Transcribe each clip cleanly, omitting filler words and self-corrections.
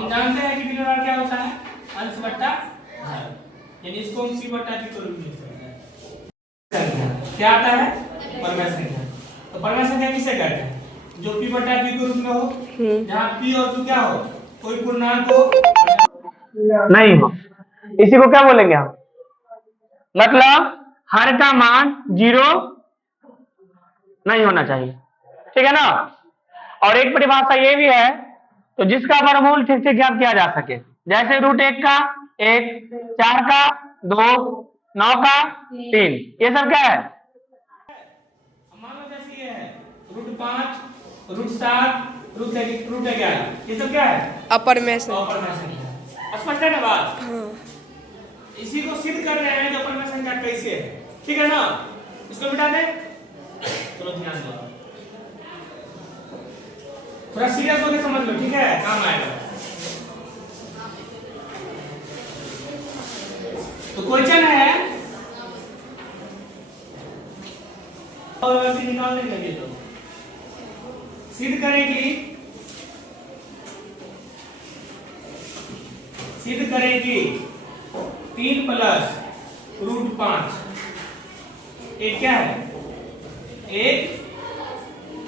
हम जानते हैं कि विलोरार क्या होता है, अंश बट्टा हर, यानी इसको हम p बट्टा q के रूप में लिख सकते हैं। क्या आता है? परमेय संख्या। तो परमेय संख्या किसे कहते हैं? जो p बट्टा q के रूप में हो, जहां p और q क्या हो, कोई पूर्णांक हो नहीं हो, इसी को क्या बोलेंगे हम? मतलब हर का मान 0 नहीं होना चाहिए, ठीक है ना। और एक परिभाषा ये भी है, तो जिसका वर्गमूल ठीक से ज्ञात किया जा सके, जैसे √1 का 1, 4 का 2, 9 का 3, ये सब क्या है? मान लो जैसे ये है √5, √7, √11, ये सब क्या है? अपरमेय संख्या। अपरमेय संख्या। स्पष्ट है ना बात? इसी को सिद्ध कर रहे हैं कि अपरमेय संख्या कैसे है, ठीक है ना। इसको मिटा दें, चलो ध्यान दो, थोड़ा सीरियस होकर समझ लो, ठीक है, काम आएगा। तो क्वेश्चन है, और अगर निकालने लगे तो सिद्ध करेगी 3 प्लस √5 एक क्या है? एक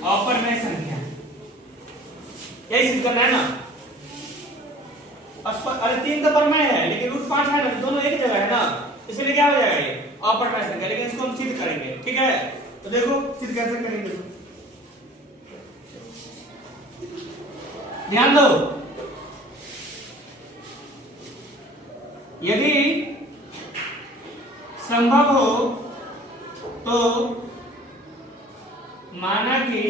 अपरमेय संख्या, यही सिद्ध करना है ना। अरे 3 तो परमेय है, लेकिन √5 है ना, दोनों एक जगह है ना, इसलिए क्या हो जाएगा ये अपरमेय संख्या। लेकिन इसको हम सिद्ध करेंगे, ठीक है। तो देखो सिद्ध कैसे करेंगे, ध्यान दो। यदि संभव हो तो माना कि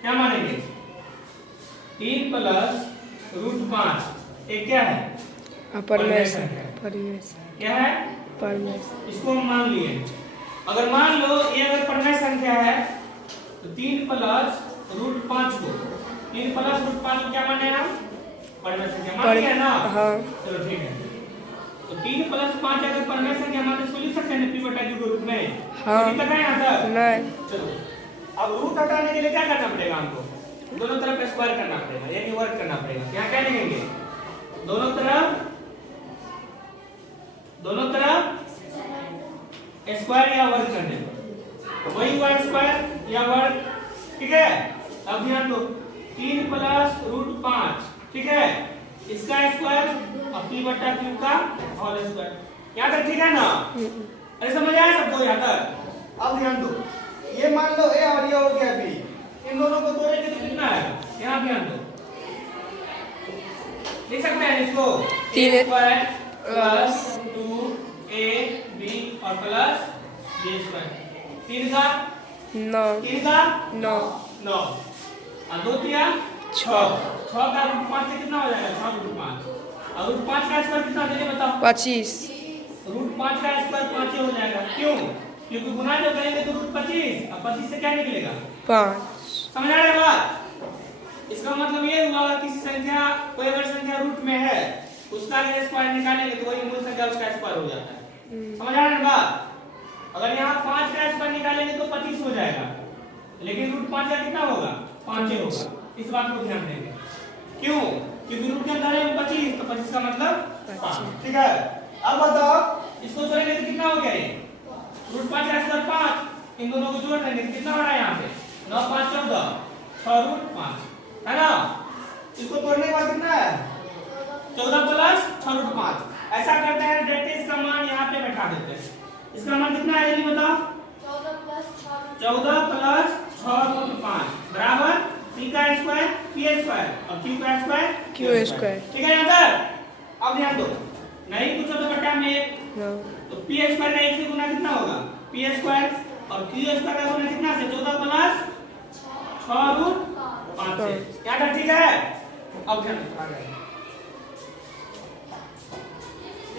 क्या मानेंगे? 3 प्लस √5 एक क्या है? अपरमेय संख्या। क्या है? परमेय। इसको हम मान लिए। अगर मान लो ये अगर परमेय संख्या है तो 3 प्लस √5 को 3 प्लस √5 को क्या माने हम? परमेय संख्या मान लिया ना। हाँ। चलो ठीक है। तो 3 प्लस 5 अगर परमेय संख्या माने इसको लिख सकते हैं p बटा q के रूप में। हाँ। दिक्कत है यहाँ तक? नहीं। चलो अब रूट हटाने के लिए क्या करना पड़ेगा हमको? दोनों तरफ स्क्वायर करना पड़ेगा, यानी वर्ग करना पड़ेगा। क्या क्या लिखेंगे? दोनों तरफ स्क्वायर या वर्ग करने पर वही y² या वर्ग, ठीक है। अब ध्यान दो, 3 प्लस √5, ठीक है, इसका स्क्वायर और p बटा q का होल स्क्वायर। यहाँ तक ठीक है ना? अरे समझ आया सबको यहाँ तक? अब ध्यान दो, ये मान लो a और ये हो गया b, इन दोनों को जोड़ेंगे तो कितना है? यहाँ ध्यान दो, लिख सकते हैं इसको 3 स्क्वायर प्लस 2ab और प्लस b²। 3 का 9, 3 का 9, 9 और 2 3 6 का √5 से कितना हो जाएगा? 6 √5 और √5 का स्क्वायर कितना देंगे बताओ? 25। √5 का स्क्वायर 5 हो जाएगा। क्यों? क्योंकि गुना जो करेंगे तो √25 और 25 से क्या निकलेगा? 5। समझ आ रहा है बात? इसका मतलब ये हुआ किसी संख्या, कोई अगर संख्या रूट में है उसका अगर स्क्वायर निकालेंगे तो वही मूल संख्या उसका स्क्वायर हो जाता है। समझ आ रहा है बात? अगर यहाँ 5 का स्क्वायर निकालेंगे तो 25 हो जाएगा, लेकिन √5 का कितना होगा? 5 होगा। इस बात को ध्यान देंगे। क्यों? क्योंकि रूट के अंदर है 25, तो 25 का मतलब 5, ठीक है। अब बताओ इसको जोड़ेंगे तो कितना हो गया? ये √5 का स्क्वायर 5, इन दोनों को जोड़ देंगे तो कितना हो रहा है? यहाँ पे 9 5 14, 6 √5 है ना। इसको तोड़ने के बाद कितना है? 14 प्लस 6 √5। ऐसा करते हैं, डायरेक्ट इसका मान यहाँ पे बैठा देते हैं। इसका मान कितना है जल्दी बताओ? 14 प्लस 6 √5 बराबर p का स्क्वायर p² और q का स्क्वायर q², ठीक है। यहाँ तक अब ध्यान दो, नहीं पूछो तो बटा में 1, तो p² का 1 से गुना कितना होगा? p² और q² का गुना कितना से? 14 प्लस 6 √5 से। यहाँ तक ठीक है? अब ध्यान दो,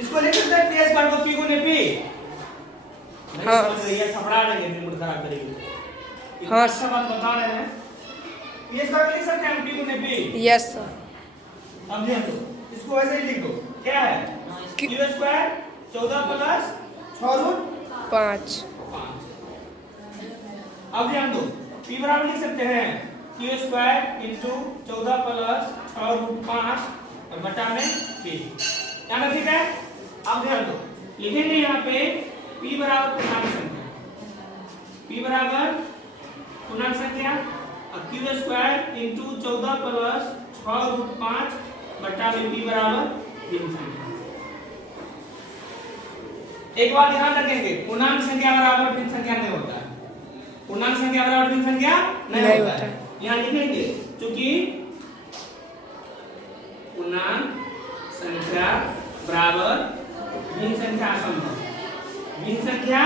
इसको लिख सकते हैं p² को p गुने p। हाँ। ये छपड़ा रहे हैं, मूड खराब करेगी। हाँ। अच्छा बात बता रहे हैं, p² लिख सकते हैं p गुने p। Yes sir. अब ध्यान दो, इसको ऐसे ही लिख दो, क्या है? q² 14 plus 6 √5। अब ध्यान दो, p बराबर लिख सकते हैं q² * 14 प्लस 6 √5 और बटा में p। यहाँ ठीक है। अब ध्यान दो, लिखेंगे यहाँ पे p बराबर पूर्णांक संख्या, p बराबर पूर्णांक संख्या और क्यू स्क्वायर इंटू 14 प्लस 6√5 बटा में p बराबर भिन्न संख्या। एक बात ध्यान रखेंगे, पूर्णांक संख्या बराबर भिन्न संख्या नहीं होता है, पूर्णांक संख्या बराबर भिन्न संख्या नहीं होता है। यहाँ लिखेंगे क्योंकि पूर्णांक संख्या बराबर भिन्न संख्या असंभव, भिन्न संख्या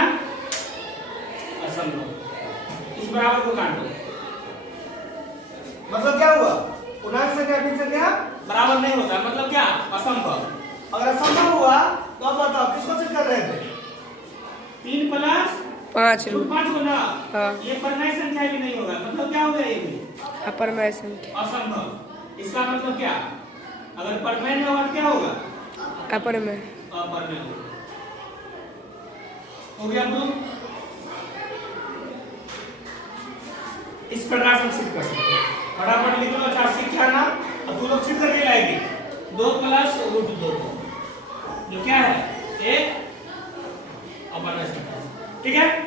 असंभव। इस बराबर को काट दो, मतलब क्या हुआ, पूर्णांक संख्या भिन्न संख्या बराबर नहीं होता, मतलब क्या, असंभव। अगर असंभव हुआ तो अब बताओ किसको चेक कर रहे थे, 3 प्लस 5 5 को ना, हाँ। ये परमेय संख्या भी नहीं होगा, मतलब क्या हो गया, ये भी अपरमेय संख्या, असंभव। इसका मतलब क्या, अगर परमेय नहीं होगा तो क्या होगा, अपरमेय, अपरमेय होगा। हो गया तो इस प्रकार से सिद्ध कर सकते हैं। फटाफट लिख लो, अच्छा सीख जाना, अब तुम लोग सिद्ध करके लाएंगे 2 प्लस √2 जो क्या है, एक अपरमेय संख्या, ठीक है।